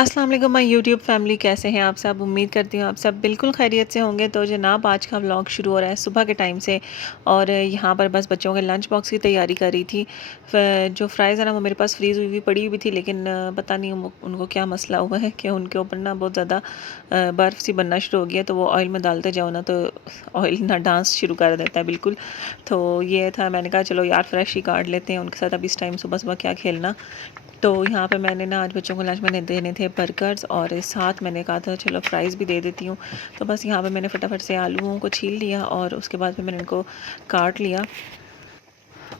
अस्सलाम वालेकुम my YouTube family, कैसे हैं आप सब। उम्मीद करती हूँ आप सब बिल्कुल खैरियत से होंगे। तो जनाब, आज का व्लॉग शुरू हो रहा है सुबह के टाइम से। और यहाँ पर बस बच्चों के लंच बॉक्स की तैयारी कर रही थी। जो फ्राइज़ है ना, वो मेरे पास फ्रीज़ हुई हुई पड़ी हुई थी, लेकिन पता नहीं उनको क्या मसला हुआ है कि उनके ऊपर ना बहुत ज़्यादा बर्फ़ सी बनना शुरू हो गया। तो वो ऑयल में डालते जाओ ना, तो ऑयल ना डांस शुरू कर देता है बिल्कुल। तो ये था, मैंने कहा चलो यार फ्रेश ही काट लेते हैं उनके साथ, अब इस टाइम सुबह सुबह क्या खेलना। तो यहाँ पे मैंने ना आज बच्चों को लंच में देने थे बर्गर्स, और साथ मैंने कहा था चलो फ्राइज़ भी दे देती हूँ। तो बस यहाँ पे मैंने फटाफट से आलूओं को छील लिया और उसके बाद फिर मैंने इनको काट लिया।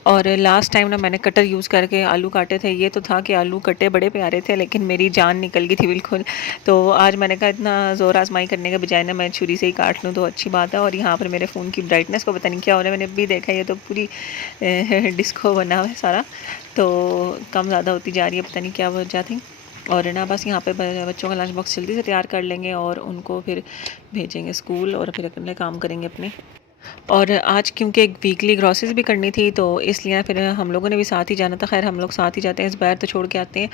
और लास्ट टाइम ना मैंने कटर यूज़ करके आलू काटे थे। ये तो था कि आलू कटे बड़े प्यारे थे, लेकिन मेरी जान निकल गई थी बिल्कुल। तो आज मैंने कहा इतना ज़ोर आजमाई करने के बजाय ना मैं छुरी से ही काट लूँ तो अच्छी बात है। और यहाँ पर मेरे फ़ोन की ब्राइटनेस को पता नहीं क्या हो रहा है, मैंने अभी देखा, ये तो पूरी डिस्को बना हुआ है सारा। तो कम ज़्यादा होती जा रही है, पता नहीं क्या वजह थी। और ना बस यहाँ पे बच्चों का लंच बॉक्स जल्दी से तैयार कर लेंगे और उनको फिर भेजेंगे स्कूल, और फिर अपने काम करेंगे अपने। और आज क्योंकि एक वीकली ग्रॉसरीज़ भी करनी थी, तो इसलिए ना फिर हम लोगों ने भी साथ ही जाना था। ख़ैर हम लोग साथ ही जाते हैं, ज़ुबैर तो छोड़ के आते हैं।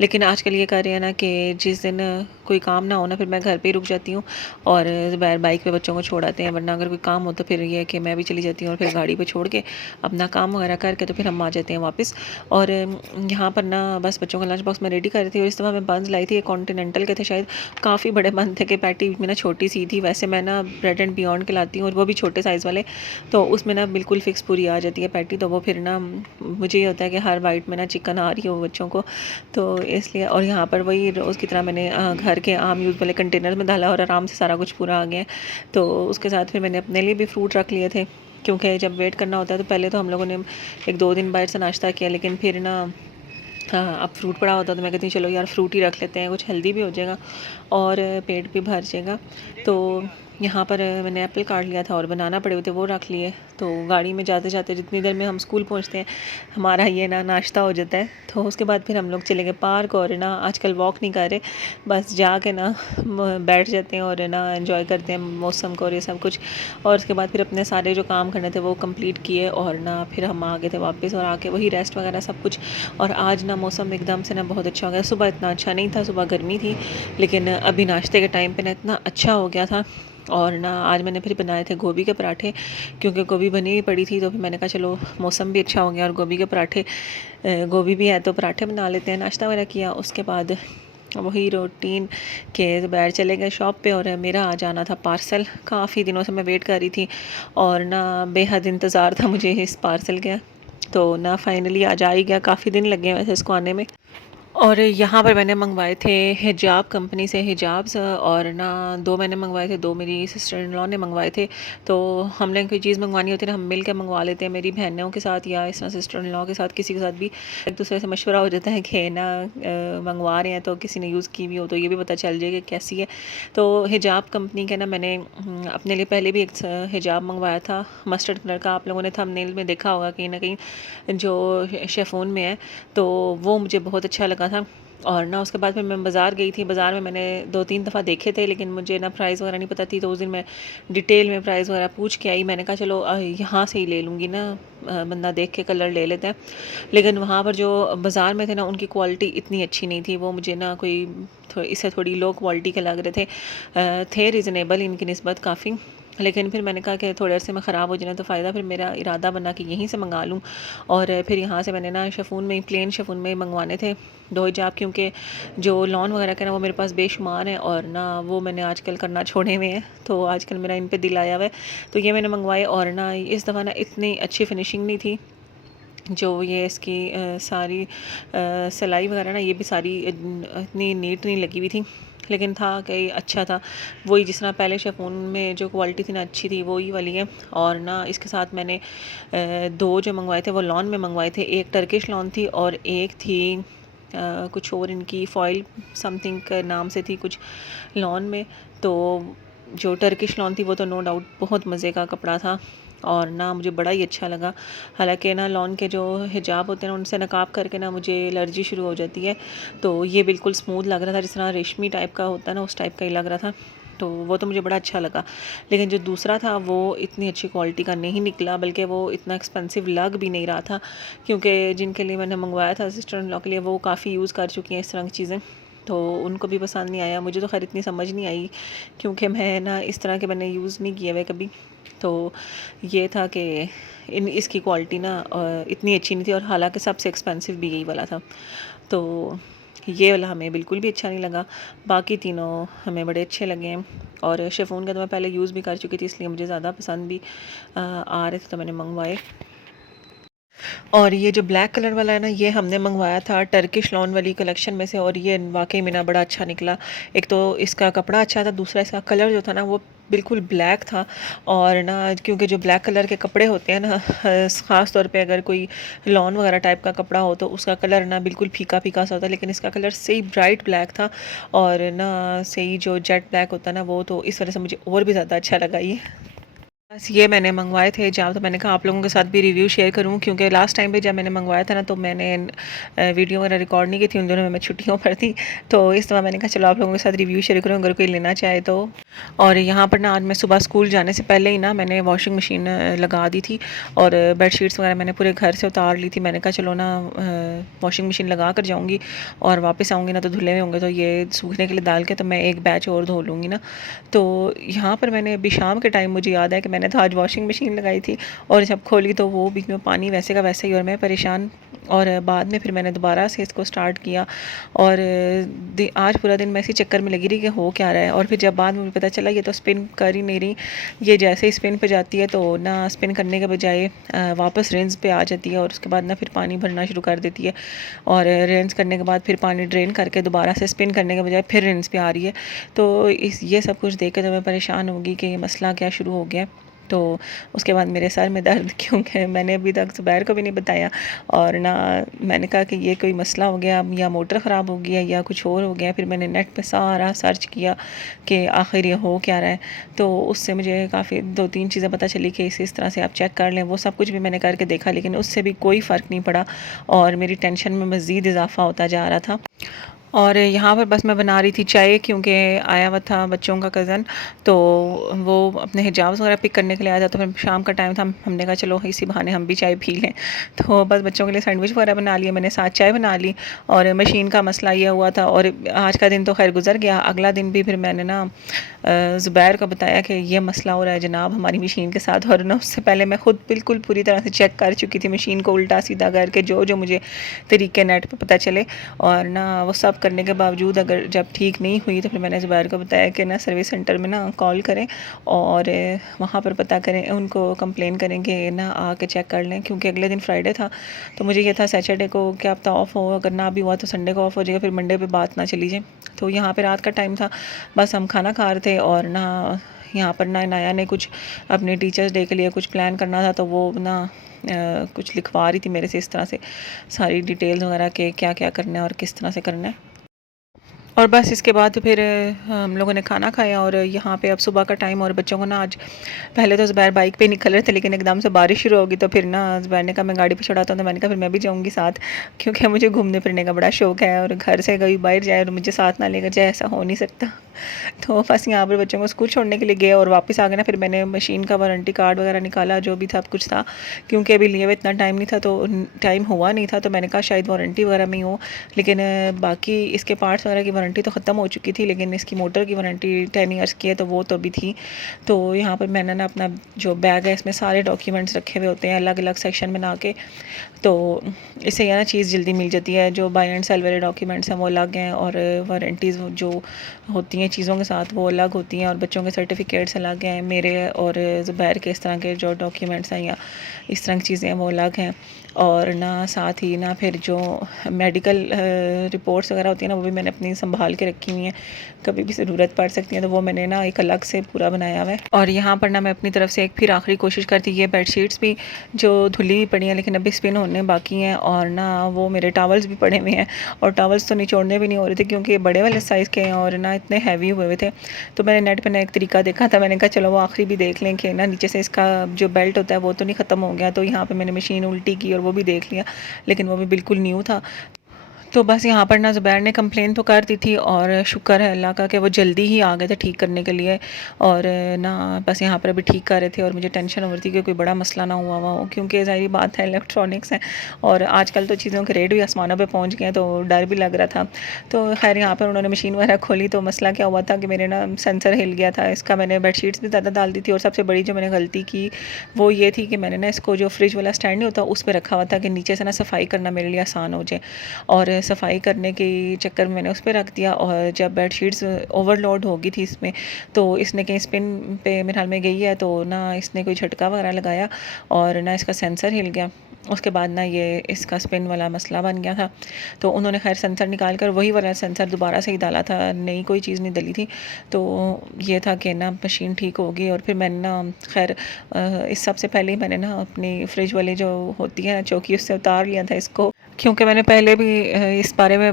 लेकिन आजकल ये कर रहे हैं ना कि जिस दिन कोई काम ना हो ना, फिर मैं घर पे ही रुक जाती हूँ और ज़ुबैर बाइक पे बच्चों को छोड़ आते हैं। वरना अगर कोई काम हो तो फिर ये है कि मैं भी चली जाती हूँ और फिर गाड़ी पे छोड़ के अपना काम वगैरह करके तो फिर हम आ जाते हैं वापस। और यहाँ पर ना बस बच्चों का लंच बॉक्स मैं रेडी कर रही थी। और इस दफ़ा मैं बन्स लाई थी, कॉन्टिनेंटल के थे शायद। काफ़ी बड़े बन थे कि पैटी में ना छोटी सी थी। वैसे मैं ना ब्रेड एंड बियॉन्ड के लाती हूँ, और वो भी छोटे साइज़ वाले। तो उसमें ना बिल्कुल फ़िक्स पूरी आ जाती है पैटी। तो वो फिर ना मुझे ये होता है कि हर बाइट में ना चिकन आ रही हो बच्चों को, तो इसलिए। और यहाँ पर वही रोज़ की तरह मैंने घर के आम यूज़ वाले कंटेनर में डाला और आराम से सारा कुछ पूरा आ गया है। तो उसके साथ फिर मैंने अपने लिए भी फ्रूट रख लिए थे, क्योंकि जब वेट करना होता है तो पहले तो हम लोगों ने 1-2 दिन बाहर से नाश्ता किया, लेकिन फिर ना हाँ, अब फ्रूट पड़ा होता तो मैं कहती हूँ चलो यार फ्रूट ही रख लेते हैं, कुछ हेल्दी भी हो जाएगा और पेट भी भर जाएगा। तो यहाँ पर मैंने एप्पल काट लिया था और बनाना पड़े हुए थे, वो रख लिए। तो गाड़ी में जाते जाते जितनी देर में हम स्कूल पहुँचते हैं, हमारा ये ना नाश्ता हो जाता है। तो उसके बाद फिर हम लोग चले गए पार्क, और ना आजकल वॉक नहीं कर रहे, बस जाके ना बैठ जाते हैं और ना एंजॉय करते हैं मौसम को और ये सब कुछ। और उसके बाद फिर अपने सारे जो काम करने थे वो कंप्लीट किए, और ना फिर हम आ गए थे वापस, और आके वही रेस्ट वगैरह सब कुछ। और आज ना मौसम एकदम से ना बहुत अच्छा हो गया। सुबह इतना अच्छा नहीं था, सुबह गर्मी थी, लेकिन अभी नाश्ते के टाइम पे ना इतना अच्छा हो गया था। और ना आज मैंने फिर बनाए थे गोभी के पराठे, क्योंकि गोभी बनी हुई पड़ी थी। तो फिर मैंने कहा चलो मौसम भी अच्छा हो गया और गोभी के पराठे, गोभी भी है तो पराठे बना लेते हैं। नाश्ता वगैरह किया, उसके बाद वही रूटीन के बाहर चले गए शॉप पे। और मेरा आ जाना था पार्सल, काफ़ी दिनों से मैं वेट कर रही थी और ना बेहद इंतज़ार था मुझे इस पार्सल का। तो ना फाइनली आज आ ही गया, काफ़ी दिन लगे हैं वैसे इसको आने में। और यहाँ पर मैंने मंगवाए थे हिजाब कंपनी से हिजाब्स, और ना 2 मैंने मंगवाए थे, 2 मेरी सिस्टर इन लॉ ने मंगवाए थे। तो हमने कोई चीज़ मंगवानी होती है ना, हम मिल के मंगवा लेते हैं, मेरी बहनों के साथ या इस तरह सिस्टर इन लॉ के साथ, किसी के साथ भी एक दूसरे से मशवरा हो जाता है कि ना मंगवा रहे हैं तो किसी ने यूज़ की भी हो तो ये भी पता चल जाए कि कैसी है। तो हिजाब कंपनी के ना मैंने अपने लिए पहले भी एक हिजाब मंगवाया था मस्टर्ड कलर का, आप लोगों ने थंबनेल में देखा होगा कहीं ना कहीं, जो शेफोन में है। तो वो मुझे बहुत अच्छा लगा था। और ना उसके बाद फिर मैं बाज़ार गई थी, बाज़ार में मैंने 2-3 दफ़ा देखे थे, लेकिन मुझे ना प्राइस वगैरह नहीं पता थी। तो उस दिन मैं डिटेल में प्राइस वगैरह पूछ के आई, मैंने कहा चलो यहाँ से ही ले लूँगी ना, बंदा देख के कलर ले लेता है। लेकिन वहाँ पर जो बाज़ार में थे ना, उनकी क्वालिटी इतनी अच्छी नहीं थी, वो मुझे ना कोई इससे थोड़ी लो क्वालिटी के लग रहे थे। थे रीज़नेबल इनकी निस्बत काफ़ी, लेकिन फिर मैंने कहा कि थोड़े अरसे में ख़राब हो जाए तो फ़ायदा, फिर मेरा इरादा बना कि यहीं से मंगा लूँ। और फिर यहाँ से मैंने ना शेफून में, प्लेन शेफून में मंगवाने थे 2 हिजाब, क्योंकि जो लॉन वगैरह के ना वो मेरे पास बेशुमार हैं, और ना वो मैंने आजकल करना छोड़े हुए हैं। तो आजकल मेरा इन पे दिल आया हुआ है, तो ये मैंने मंगवाए। और ना इस दफ़ा ना इतनी अच्छी फिनिशिंग नहीं थी, जो ये इसकी सारी सिलाई वगैरह ना, ये भी सारी इतनी नीट नहीं लगी हुई थी, लेकिन था कि अच्छा था। वही जिस तरह पहले शेफून में जो क्वालिटी थी ना अच्छी थी, वही वाली है। और ना इसके साथ मैंने 2 जो मंगवाए थे वो लॉन में मंगवाए थे, एक टर्किश लॉन थी और एक थी कुछ और इनकी फॉइल समथिंग के नाम से थी कुछ लॉन में। तो जो टर्किश लॉन थी वो तो नो डाउट बहुत मज़े का कपड़ा था, और ना मुझे बड़ा ही अच्छा लगा। हालांकि ना लॉन के जो हिजाब होते हैं ना, उनसे नकाब करके ना मुझे एलर्जी शुरू हो जाती है। तो ये बिल्कुल स्मूथ लग रहा था, जिस तरह रेशमी टाइप का होता है ना, उस टाइप का ही लग रहा था। तो वो तो मुझे बड़ा अच्छा लगा। लेकिन जो दूसरा था वो इतनी अच्छी क्वालिटी का नहीं निकला, बल्कि वो इतना एक्सपेंसिव लग भी नहीं रहा था, क्योंकि जिनके लिए मैंने मंगवाया था सिस्टर इन लॉ के लिए, वो काफ़ी यूज़ कर चुकी हैं इस तरह की चीज़ें। तो उनको भी पसंद नहीं आया। मुझे तो खैर इतनी समझ नहीं आई क्योंकि मैं ना इस तरह के मैंने यूज़ नहीं किए हुए कभी। तो ये था कि इन इसकी क्वालिटी ना इतनी अच्छी नहीं थी, और हालांकि सबसे एक्सपेंसिव भी यही वाला था। तो ये वाला हमें बिल्कुल भी अच्छा नहीं लगा। बाकी तीनों हमें बड़े अच्छे लगे हैं। और शिफॉन का तो मैं पहले यूज़ भी कर चुकी थी, इसलिए मुझे ज़्यादा पसंद भी आ रहे थे, तो मैंने मंगवाए। और ये जो ब्लैक कलर वाला है ना, ये हमने मंगवाया था टर्किश लॉन वाली कलेक्शन में से, और ये वाकई में ना बड़ा अच्छा निकला। एक तो इसका कपड़ा अच्छा था, दूसरा इसका कलर जो था ना वो बिल्कुल ब्लैक था। और ना क्योंकि जो ब्लैक कलर के कपड़े होते हैं ना, ख़ास तौर पे अगर कोई लॉन वगैरह टाइप का कपड़ा हो तो उसका कलर ना बिल्कुल फीका फीका सा होता है, लेकिन इसका कलर सही ब्राइट ब्लैक था। और ना सही जो जेट ब्लैक होता है ना, वो तो इस वजह से मुझे और भी ज़्यादा अच्छा लगा ये। बस ये मैंने मंगवाए थे जहाँ, तो मैंने कहा आप लोगों के साथ भी रिव्यू शेयर करूँ, क्योंकि लास्ट टाइम पे जब मैंने मंगवाया था ना, तो मैंने वीडियो वगैरह रिकॉर्ड नहीं की थी उन दिनों में, मैं छुट्टियों पर थी। तो इस दफ़ा मैंने कहा चलो आप लोगों के साथ रिव्यू शेयर करूँ अगर कोई लेना चाहे तो। और यहाँ पर ना आज मैं सुबह स्कूल जाने से पहले ही ना मैंने वॉशिंग मशीन लगा दी थी, और बेडशीट्स वगैरह मैंने पूरे घर से उतार ली थी। मैंने कहा चलो ना वॉशिंग मशीन लगा कर जाऊँगी, और वापस आऊँगी ना तो धुले हुए होंगे, तो ये सूखने के लिए डाल के तो मैं एक बैच और धो लूँगी ना। तो यहाँ पर मैंने अभी शाम के टाइम मुझे याद है कि मैंने तो आज वॉशिंग मशीन लगाई थी, और जब खोली तो वो बीच में पानी वैसे का वैसे ही, और मैं परेशान। और बाद में फिर मैंने दोबारा से इसको स्टार्ट किया, और आज पूरा दिन मैं इसी चक्कर में लगी रही कि हो क्या रहा है। और फिर जब बाद में मुझे पता चला ये तो स्पिन कर ही नहीं रही, ये जैसे ही स्पिन पे जाती है तो ना स्पिन करने के बजाय वापस रेंज पे आ जाती है, और उसके बाद ना फिर पानी भरना शुरू कर देती है। और रेंज करने के बाद फिर पानी ड्रेन करके दोबारा से स्पिन करने के बजाय फिर रेंज पे आ रही है। तो ये सब कुछ देख कर तो मैं परेशान होगी कि ये मसला क्या शुरू हो गया। तो उसके बाद मेरे सर में दर्द, क्योंकि मैंने अभी तक ज़ुबैर को भी नहीं बताया, और ना मैंने कहा कि ये कोई मसला हो गया, या मोटर ख़राब हो गया या कुछ और हो गया। फिर मैंने नेट पे सारा सर्च किया कि आखिर ये हो क्या रहा है। तो उससे मुझे काफ़ी 2-3 चीज़ें पता चली कि इस तरह से आप चेक कर लें। वो सब कुछ भी मैंने करके देखा, लेकिन उससे भी कोई फ़र्क नहीं पड़ा, और मेरी टेंशन में मज़ीद इजाफ़ा होता जा रहा था। और यहाँ पर बस मैं बना रही थी चाय, क्योंकि आया हुआ था बच्चों का कज़न, तो वो अपने हिजाब्स वगैरह पिक करने के लिए आया था। तो फिर शाम का टाइम था, हमने कहा चलो इसी बहाने हम भी चाय पी लें। तो बस बच्चों के लिए सैंडविच वगैरह बना लिया मैंने, साथ चाय बना ली। और मशीन का मसला ये हुआ था, और आज का दिन तो खैर गुजर गया। अगला दिन भी फिर मैंने ना ज़ुबैर को बताया कि ये मसला हो रहा है जनाब हमारी मशीन के साथ। और ना उससे पहले मैं ख़ुद बिल्कुल पूरी तरह से चेक कर चुकी थी मशीन को उल्टा सीधा करके, जो जो मुझे तरीके नेट पर पता चले। और ना वो सब करने के बावजूद अगर जब ठीक नहीं हुई, तो फिर मैंने ज़ुबैर को बताया कि ना सर्विस सेंटर में ना कॉल करें, और वहाँ पर पता करें, उनको कंप्लेन करें कि ना आके चेक कर लें। क्योंकि अगले दिन फ्राइडे था, तो मुझे ये था सैटरडे को क्या पता ऑफ़ हो, अगर ना भी हुआ तो संडे को ऑफ़ हो जाएगा, फिर मंडे पे बात ना चली जाए। तो यहाँ पे रात का टाइम था, बस हम खाना खा रहे थे, और ना यहाँ पर ना नाया ने कुछ अपने टीचर्स डे के लिए कुछ प्लान करना था, तो वो ना कुछ लिखवा रही थी मेरे से इस तरह से सारी डिटेल्स वगैरह के क्या क्या करना है और किस तरह से करना है। और बस इसके बाद फिर हम लोगों ने खाना खाया, और यहाँ पे अब सुबह का टाइम, और बच्चों को ना आज पहले तो ज़ुबैर बाइक पे निकल रहे थे, लेकिन एकदम से बारिश शुरू होगी, तो फिर ना ज़ुबैर ने कहा मैं गाड़ी पे चढ़ाता हूँ, तो मैंने कहा फिर मैं भी जाऊँगी साथ, क्योंकि मुझे घूमने फिरने का बड़ा शौक है, और घर से कभी बाहर जाए और मुझे साथ ना लेकर जाए ऐसा हो नहीं सकता। तो बस यहाँ पर बच्चों को स्कूल छोड़ने के लिए गए और वापस आ गए ना, फिर मैंने मशीन का वारंटी कार्ड वगैरह निकाला, जो भी था कुछ था, क्योंकि अभी लिए हुए इतना टाइम नहीं था, तो टाइम हुआ नहीं था, तो मैंने कहा शायद वारंटी वगैरह में ही हो। लेकिन बाकी इसके पार्ट्स वगैरह की वारंटी तो ख़त्म हो चुकी थी, लेकिन इसकी मोटर की वारंटी 10 ईयर्स की है, तो वो तो भी थी। तो यहाँ पर मैंने ना अपना जो बैग है इसमें सारे डॉक्यूमेंट्स रखे हुए होते हैं अलग अलग सेक्शन बना के, तो इससे यह ना चीज़ जल्दी मिल जाती है। जो बाय एंड सेल वाले डॉक्यूमेंट्स हैं वो अलग हैं, और वारंटीज़ जो होती हैं चीज़ों के साथ वो अलग होती हैं, और बच्चों के सर्टिफिकेट्स अलग हैं, मेरे और ज़ुबैर के इस तरह के जो डॉक्यूमेंट्स हैं या इस तरह की चीज़ें हैं वो अलग हैं। और ना साथ ही ना फिर जो मेडिकल रिपोर्ट्स वगैरह होती हैं ना, वो भी मैंने अपनी संभाल के रखी हुई हैं, कभी भी ज़रूरत पड़ सकती है, तो वो मैंने ना एक अलग से पूरा बनाया हुआ है। और यहाँ पर ना मैं अपनी तरफ से एक फिर आखिरी कोशिश करती, ये बेडशीट्स भी जो धुली हुई पड़ी हैं लेकिन अभी स्पिन होने बाकी हैं, और ना वो मेरे टॉवल्स भी पड़े हुए हैं, और टॉवल्स तो निचोड़ने भी नहीं हो रहे थे क्योंकि ये बड़े वाले साइज़ के हैं और ना इतने हैवी हुए हुए थे। तो मैंने नेट पर ना एक तरीका देखा था, मैंने कहा चलो वो आखिरी भी देख लें कि ना नीचे से इसका जो बेल्ट होता है वो तो नहीं ख़त्म हो गया। तो यहाँ पर मैंने मशीन उल्टी की और वो भी देख लिया, लेकिन वो भी बिल्कुल न्यू था। तो बस यहाँ पर ना ज़ुबैर ने कंप्लेन तो कर दी थी और शुक्र है अल्लाह का कि वो जल्दी ही आ गए थे ठीक करने के लिए। और ना बस यहाँ पर अभी ठीक कर रहे थे और मुझे टेंशन हो रही थी कि कोई बड़ा मसला ना हुआ हुआ हो, क्योंकि ज़ाहिर बात है इलेक्ट्रॉनिक्स है और आजकल तो चीज़ों के रेट भी आसमानों पे पहुँच गए हैं, तो डर भी लग रहा था। तो खैर यहाँ पर उन्होंने मशीन वगैरह खोली तो मसला क्या हुआ था कि मेरे ना सेंसर हिल गया था इसका। मैंने बेडशीट्स भी ज़्यादा डाल दी थी और सबसे बड़ी जो मैंने गलती की वो ये थी कि मैंने ना इसको जो फ्रिज वाला स्टैंड नहीं होता उस पर रखा हुआ था कि नीचे से ना सफाई करना मेरे लिए आसान हो जाए। और सफाई करने के चक्कर में मैंने उस पे रख दिया और जब बेडशीट्स ओवरलोड हो गई थी इसमें, तो इसने कहीं स्पिन पे मेरे ख्याल में गई है, तो ना इसने कोई झटका वगैरह लगाया और ना इसका सेंसर हिल गया। उसके बाद ना ये इसका स्पिन वाला मसला बन गया था। तो उन्होंने खैर सेंसर निकाल कर वही वाला सेंसर दोबारा से ही डाला था, नई कोई चीज़ नहीं डली थी। तो ये था कि ना मशीन ठीक होगी और फिर मैंने ना खैर इस सबसे पहले ही मैंने ना अपनी फ्रिज वाली जो होती है ना चौकी, उससे उतार लिया था इसको, क्योंकि मैंने पहले भी इस बारे में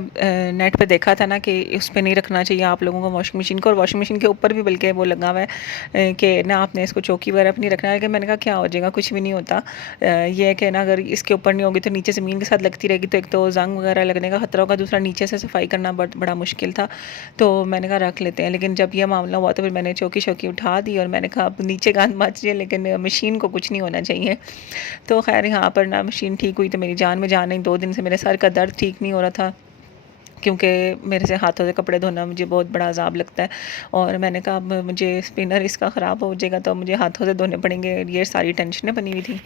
नेट पे देखा था ना कि उस पे नहीं रखना चाहिए आप लोगों को वॉशिंग मशीन को, और वॉशिंग मशीन के ऊपर भी बल्कि वो लगा हुआ है कि ना आपने इसको चौकी वगैरह पर नहीं रखना है। लेकिन मैंने कहा क्या हो जाएगा, कुछ भी नहीं होता। ये है कि ना अगर इसके ऊपर नहीं होगी तो नीचे ज़मीन के साथ लगती रहेगी, तो एक तो जंग वगैरह लगने का खतरा होगा, दूसरा नीचे से सफाई करना बड़ा मुश्किल था। तो मैंने कहा रख लेते हैं। लेकिन जब यह मामला हुआ तो फिर मैंने चौकी शौकी उठा दी और मैंने कहा अब नीचे गांद मच जाए लेकिन मशीन को कुछ नहीं होना चाहिए। तो खैर यहाँ पर ना मशीन ठीक हुई तो मेरी जान में जान आई। 2 दिन से मेरे सर का दर्द ठीक नहीं हो रहा था, क्योंकि मेरे से हाथों से कपड़े धोना मुझे बहुत बड़ा अज़ाब लगता है। और मैंने कहा अब मुझे स्पिनर इसका ख़राब हो जाएगा तो मुझे हाथों से धोने पड़ेंगे, ये सारी टेंशनें बनी हुई थी।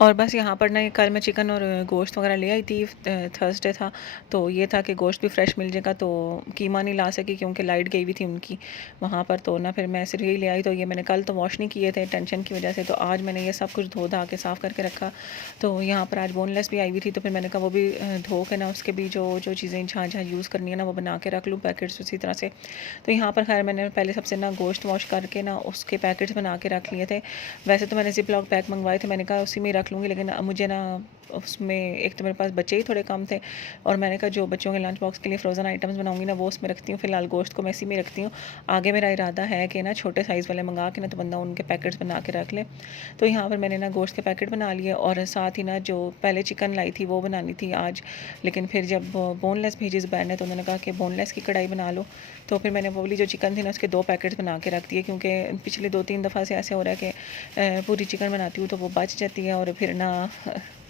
और बस यहाँ पर ना कल मैं चिकन और गोश्त वगैरह ले आई थी, थर्सडे था, तो ये था कि गोश्त भी फ्रेश मिल जाएगा। तो कीमा नहीं ला सकी क्योंकि लाइट गई हुई थी उनकी वहाँ पर, तो ना फिर मैं सिर्फ यही ले आई। तो ये मैंने कल तो वॉश नहीं किए थे टेंशन की वजह से, तो आज मैंने ये सब कुछ धो धा के साफ़ करके रखा। तो यहाँ पर आज बोनलेस भी आई हुई थी, तो फिर मैंने कहा वो भी धो के ना उसके भी जो जो चीज़ें जहाँ जहाँ यूज़ करनी है ना वो बना के रख लूँ पैकेट्स उसी तरह से। तो यहाँ पर खैर मैंने पहले सबसे ना गोश्त वॉश करके ना उसके पैकेट्स बना के रख लिए थे। वैसे तो मैंने ज़िप लॉक पैक मंगवाए थे, मैंने कहा उसी में रख लूँगी, लेकिन मुझे ना उसमें एक तो मेरे पास बच्चे ही थोड़े कम थे और मैंने कहा जो बच्चों के लंच बॉक्स के लिए फ़्रोज़न आइटम्स बनाऊंगी ना वो उसमें रखती हूँ। फ़िलहाल गोश्त को मैं इसी में रखती हूँ। आगे मेरा इरादा है कि ना छोटे साइज़ वाले मंगा के ना तो बंदा उनके पैकेट्स बना के रख ले। तो यहाँ पर मैंने ना गोश्त के पैकेट बना लिए और साथ ही ना जो पहले चिकन लाई थी वो बनानी थी आज, लेकिन फिर जब बोनलेस भेजी ज़ुबैर ने तो उन्होंने कहा कि बोनलेस की कढ़ाई बना लो। तो फिर मैंने वो वाली जो चिकन थी ना उसके 2 पैकेट्स बना के रख दिए, क्योंकि पिछले 2-3 दफ़ा से ऐसे हो रहा है कि पूरी चिकन बनाती हूँ तो वो बच जाती है और फिर ना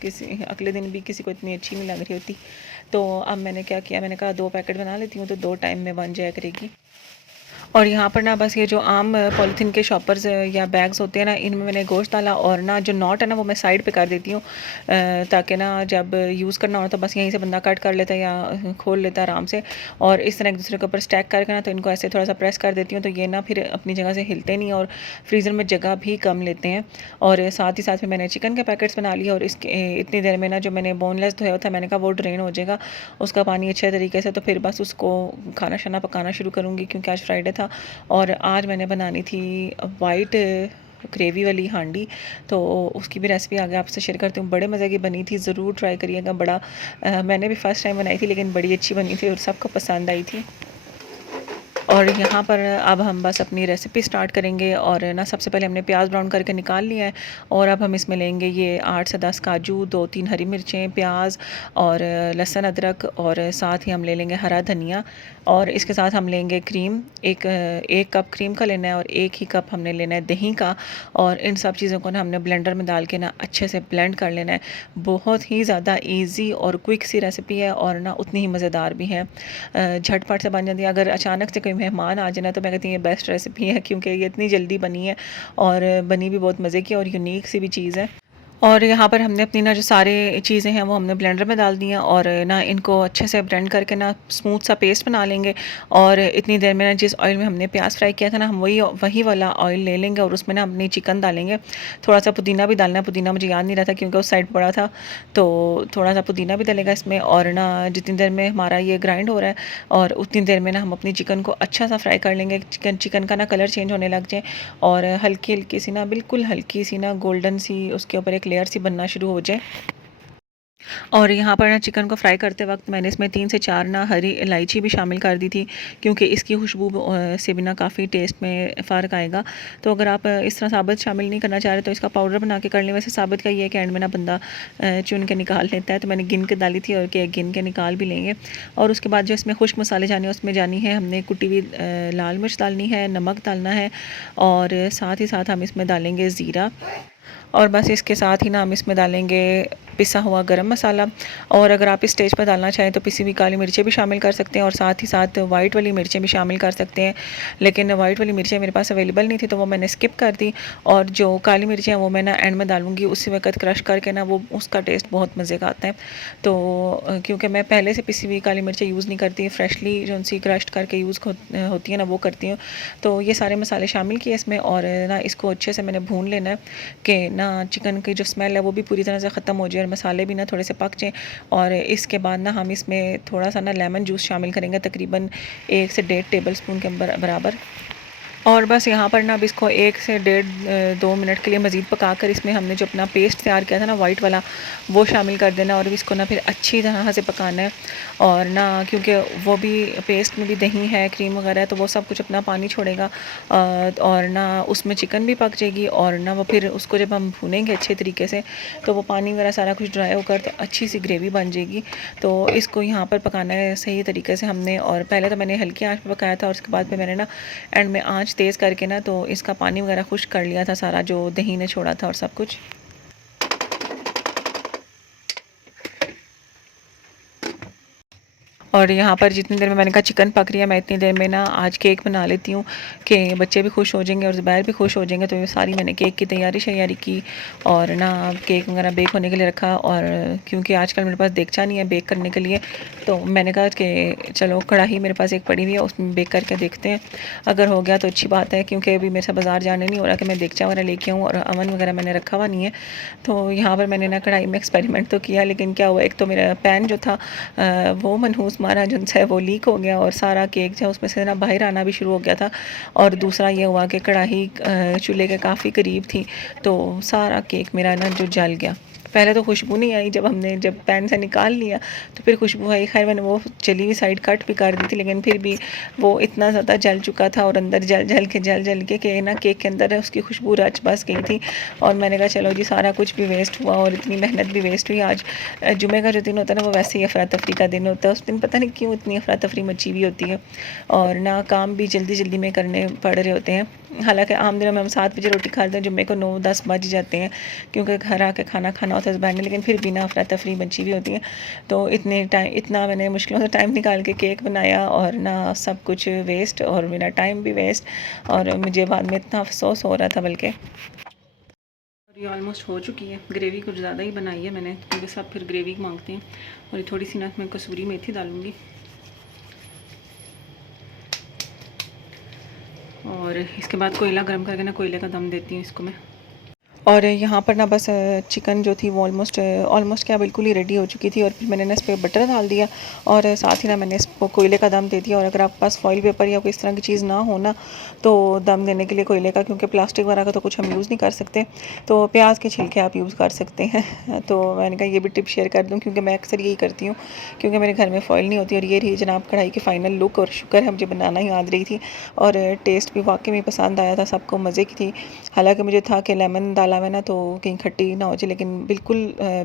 किसी अगले दिन भी किसी को इतनी अच्छी नहीं लग रही होती। तो अब मैंने क्या किया, मैंने कहा 2 पैकेट बना लेती हूँ तो 2 टाइम में बन जाया करेगी। और यहाँ पर ना बस ये जो आम पॉलीथीन के शॉपर्स या बैग्स होते हैं ना, इनमें मैंने गोश्त डाला और ना जो नॉट है ना वो मैं साइड पे कर देती हूँ, ताकि ना जब यूज़ करना हो तो बस यहीं से बंदा कट कर लेता है या खोल लेता है आराम से। और इस तरह एक दूसरे के ऊपर स्टैक करके ना तो इनको ऐसे थोड़ा सा प्रेस कर देती हूँ, तो ये ना फिर अपनी जगह से हिलते नहीं और फ्रीज़र में जगह भी कम लेते हैं। और साथ ही साथ में मैंने चिकन के पैकेट्स बना लिए और इसके इतनी देर में ना जो मैंने बोनलेस धोया था मैंने कहा वो ड्रेन हो जाएगा उसका पानी अच्छे तरीके से, तो फिर बस उसको खाना शाना पकाना शुरू करूँगी, क्योंकि आज फ्राइडे था। और आज मैंने बनानी थी वाइट ग्रेवी वाली हांडी, तो उसकी भी रेसिपी आगे आपसे शेयर करती हूँ। बड़े मज़े की बनी थी, ज़रूर ट्राई करिएगा। मैंने भी फ़र्स्ट टाइम बनाई थी लेकिन बड़ी अच्छी बनी थी और सबको पसंद आई थी। और यहाँ पर अब हम बस अपनी रेसिपी स्टार्ट करेंगे। और ना सबसे पहले हमने प्याज ब्राउन करके निकाल लिया है और अब हम इसमें लेंगे ये 8 से 10 काजू, 2-3 हरी मिर्चें, प्याज और लहसुन अदरक, और साथ ही हम ले लेंगे हरा धनिया। और इसके साथ हम लेंगे क्रीम, एक कप क्रीम का लेना है और 1 ही कप हमने लेना है दही का। और इन सब चीज़ों को ना हमने ब्लेंडर में डाल के ना अच्छे से ब्लेंड कर लेना है। बहुत ही ज़्यादा ईजी और क्विक सी रेसिपी है और ना उतनी ही मज़ेदार भी है, झटपट से बन जाती है। अगर अचानक से कोई मेहमान आ जाए ना तो मैं कहती हूँ ये बेस्ट रेसिपी है, क्योंकि ये इतनी जल्दी बनी है और बनी भी बहुत मज़े की और यूनिक सी भी चीज़ है। और यहाँ पर हमने अपनी ना जो सारे चीज़ें हैं वो हमने ब्लेंडर में डाल दी हैं और ना इनको अच्छे से ब्लेंड करके ना स्मूथ सा पेस्ट बना लेंगे। और इतनी देर में ना जिस ऑयल में हमने प्याज फ्राई किया था ना हम वही वाला ऑयल ले लेंगे और उसमें ना अपनी चिकन डालेंगे। थोड़ा सा पुदीना भी डालना है, पुदीना मुझे याद नहीं रहा था क्योंकि उस साइड पड़ा था, तो थोड़ा सा पुदीना भी डलेगा इसमें। और ना जितनी देर में हमारा ये ग्राइंड हो रहा है और उतनी देर में ना हम अपनी चिकन को अच्छा सा फ्राई कर लेंगे। चिकन का ना कलर चेंज होने लग जाए और हल्की हल्की सी ना, बिल्कुल हल्की सी ना गोल्डन सी उसके ऊपर एक लेयर सी बनना शुरू हो जाए। और यहाँ पर ना चिकन को फ्राई करते वक्त मैंने इसमें 3 से 4 ना हरी इलायची भी शामिल कर दी थी, क्योंकि इसकी खुशबू से भी ना काफ़ी टेस्ट में फ़र्क आएगा। तो अगर आप इस तरह साबित शामिल नहीं करना चाह रहे तो इसका पाउडर बना के कर लें। वैसे साबित का ये है कि एंड में ना बंदा चुन के निकाल लेता है, तो मैंने गिन के डाली थी और के गिन के निकाल भी लेंगे। और उसके बाद जो इसमें खुश्क मसाले जाने हैं उसमें जानी है हमने कुटी हुई लाल मिर्च डालनी है, नमक डालना है, और साथ ही साथ हम इसमें डालेंगे ज़ीरा। और बस इसके साथ ही ना हम इसमें डालेंगे पिसा हुआ गरम मसाला। और अगर आप इस स्टेज पर डालना चाहें तो पिसी हुई काली मिर्चें भी शामिल कर सकते हैं, और साथ ही साथ वाइट वाली मिर्चें भी शामिल कर सकते हैं। लेकिन वाइट वाली मिर्चें मेरे पास अवेलेबल नहीं थी तो वो मैंने स्किप कर दी, और जो काली मिर्चें हैं वो मैं ना एंड में डालूँगी उसी वक्त क्रश करके ना, वो उसका टेस्ट बहुत मज़े का आता है। तो क्योंकि मैं पहले से पिसी हुई काली मिर्चें यूज़ नहीं करती, फ्रेशली जो उनसी क्रश्ड करके यूज़ होती है ना वो करती हूँ। तो ये सारे मसाले शामिल किए इसमें, और ना इसको अच्छे से मैंने भून लेना है कि ना चिकन की जो स्मेल है वो भी पूरी तरह से ख़त्म हो जाए और मसाले भी ना थोड़े से पक जाएँ। और इसके बाद ना हम इसमें थोड़ा सा ना लेमन जूस शामिल करेंगे, तकरीबन 1 से 1.5 टेबलस्पून के बराबर। और बस यहाँ पर ना अब इसको 1 से डेढ़ 2 मिनट के लिए मज़ीद पकाकर इसमें हमने जो अपना पेस्ट तैयार किया था ना वाइट वाला, वो शामिल कर देना, और इसको ना फिर अच्छी तरह से पकाना है। और ना क्योंकि वो भी पेस्ट में भी दही है, क्रीम वगैरह है, तो वो सब कुछ अपना पानी छोड़ेगा, और ना उसमें चिकन भी पक जाएगी, और ना वो फिर उसको जब हम भूनेंगे अच्छे तरीके से तो वो पानी वगैरह सारा कुछ ड्राई होकर तो अच्छी सी ग्रेवी बन जाएगी। तो इसको यहाँ पर पकाना है सही तरीके से हमने, और पहले तो मैंने हल्की आँच पर पकाया था, और उसके बाद फिर मैंने ना एंड में आँच तेज़ करके ना तो इसका पानी वगैरह खुश्क कर लिया था सारा, जो दही ने छोड़ा था और सब कुछ। और यहाँ पर जितनी देर में मैंने कहा चिकन पक रही है, मैं इतनी देर में ना आज केक बना लेती हूँ कि बच्चे भी खुश हो जाएंगे और ज़ुबैर भी खुश हो जाएंगे। तो ये सारी मैंने केक की तैयारी शैयारी की, और ना केक वगैरह बेक होने के लिए रखा। और क्योंकि आजकल मेरे पास देगचा नहीं है बेक करने के लिए, तो मैंने कहा कि चलो कढ़ाई मेरे पास एक पड़ी हुई है, उसमें बेक करके देखते हैं, अगर हो गया तो अच्छी बात है, क्योंकि अभी मेरे से बाज़ार जाने नहीं हो रहा कि मैं देगचा वगैरह लेके आऊँ, और अवन वगैरह मैंने रखा हुआ नहीं है। तो यहाँ पर मैंने ना कढ़ाई में एक्सपेरिमेंट तो किया, लेकिन क्या हुआ, एक तो मेरा पैन जो था वो मनहूस मारा जो है वो लीक हो गया, और सारा केक जो है उसमें से ना बाहर आना भी शुरू हो गया था। और दूसरा ये हुआ कि कढ़ाई चूल्हे के काफ़ी करीब थी, तो सारा केक मेरा ना जो जल गया। पहले तो खुशबू नहीं आई, जब पैन से निकाल लिया तो फिर खुशबू आई। खैर मैंने वो जली हुई साइड कट भी कर दी थी, लेकिन फिर भी वो इतना ज़्यादा जल चुका था, और अंदर जल जल के ना केक के अंदर उसकी खुशबू रच बस गई थी। और मैंने कहा चलो जी सारा कुछ भी वेस्ट हुआ और इतनी मेहनत भी वेस्ट हुई। आज जुमे का जो दिन होता है ना वो वैसे ही अफरा तफरी का दिन होता है, उस दिन पता नहीं क्यों इतनी अफरा तफरी मची हुई होती है, और ना काम भी जल्दी जल्दी में करने पड़ रहे होते हैं। हालांकि आम दिनों में हम 7 बजे रोटी खाते हैं, जुम्मे को 9-10 बज जाते हैं, क्योंकि घर आके खाना खाना होता है ज़ुबैर, लेकिन फिर भी ना अफरा तफरी मची हुई होती है। तो इतना मैंने मुश्किलों से टाइम निकाल के केक बनाया, और ना सब कुछ वेस्ट, और मेरा टाइम भी वेस्ट, और मुझे बाद में इतना अफसोस हो रहा था बल्कि। और ये ऑलमोस्ट हो चुकी है, ग्रेवी कुछ ज़्यादा ही बनाई है मैंने, क्योंकि सब फिर ग्रेवी मांगते हैं। और ये थोड़ी सी ना मैं कसूरी मेथी डालूँगी, और इसके बाद कोयला गर्म करके ना कोयले का दम देती हूँ इसको मैं। और यहाँ पर ना बस चिकन जो थी वो ऑलमोस्ट क्या बिल्कुल ही रेडी हो चुकी थी, और फिर मैंने ना इस पर बटर डाल दिया, और साथ ही ना मैंने इसको कोयले का दम दे दिया। और अगर आपके पास फॉइल पेपर या कोई इस तरह की चीज़ ना हो ना, तो दम देने के लिए कोयले का, क्योंकि प्लास्टिक वगैरह का तो कुछ हम यूज़ नहीं कर सकते, तो प्याज के छिलके आप यूज़ कर सकते हैं। तो मैंने कहा ये भी टिप शेयर कर दूँ, क्योंकि मैं अक्सर यही करती हूँ, क्योंकि मेरे घर में फॉइल नहीं होती। और ये रही जनाब कढ़ाई की फ़ाइनल लुक, और शुक्र है मुझे बनाना ही याद रही थी, और टेस्ट भी वाकई में पसंद आया था, सबको मज़े की थी। हालांकि मुझे था कि लेमन डाला हुआ ना तो कहीं खट्टी ना हो जाए, लेकिन बिल्कुल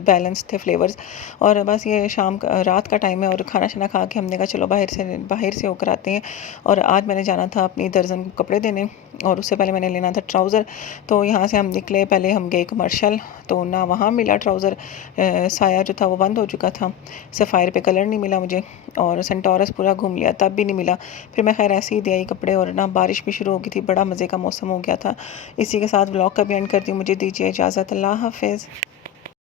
बैलेंस थे फ्लेवर्स। और बस ये रात का टाइम है, और खाना शाना खा के हमने कहा चलो बाहर से होकर आते हैं। और आज मैंने जाना था अपनी दर्जन को कपड़े देने, और उससे पहले मैंने लेना था ट्राउज़र। तो यहाँ से हम निकले, पहले हम गए कमर्शियल, तो ना वहाँ मिला ट्राउज़र, साया जो था वो बंद हो चुका था, सफ़ायर पे कलर नहीं मिला मुझे, और सेंटोरस पूरा घूम लिया तब भी नहीं मिला। फिर मैं खैर ऐसे ही दे आई कपड़े, और ना बारिश भी शुरू हो गई थी, बड़ा मज़े का मौसम हो गया था। इसी के साथ व्लॉग का भी एंड करती हूँ, मुझे दीजिए इजाज़त, अल्लाह हाफ़िज़।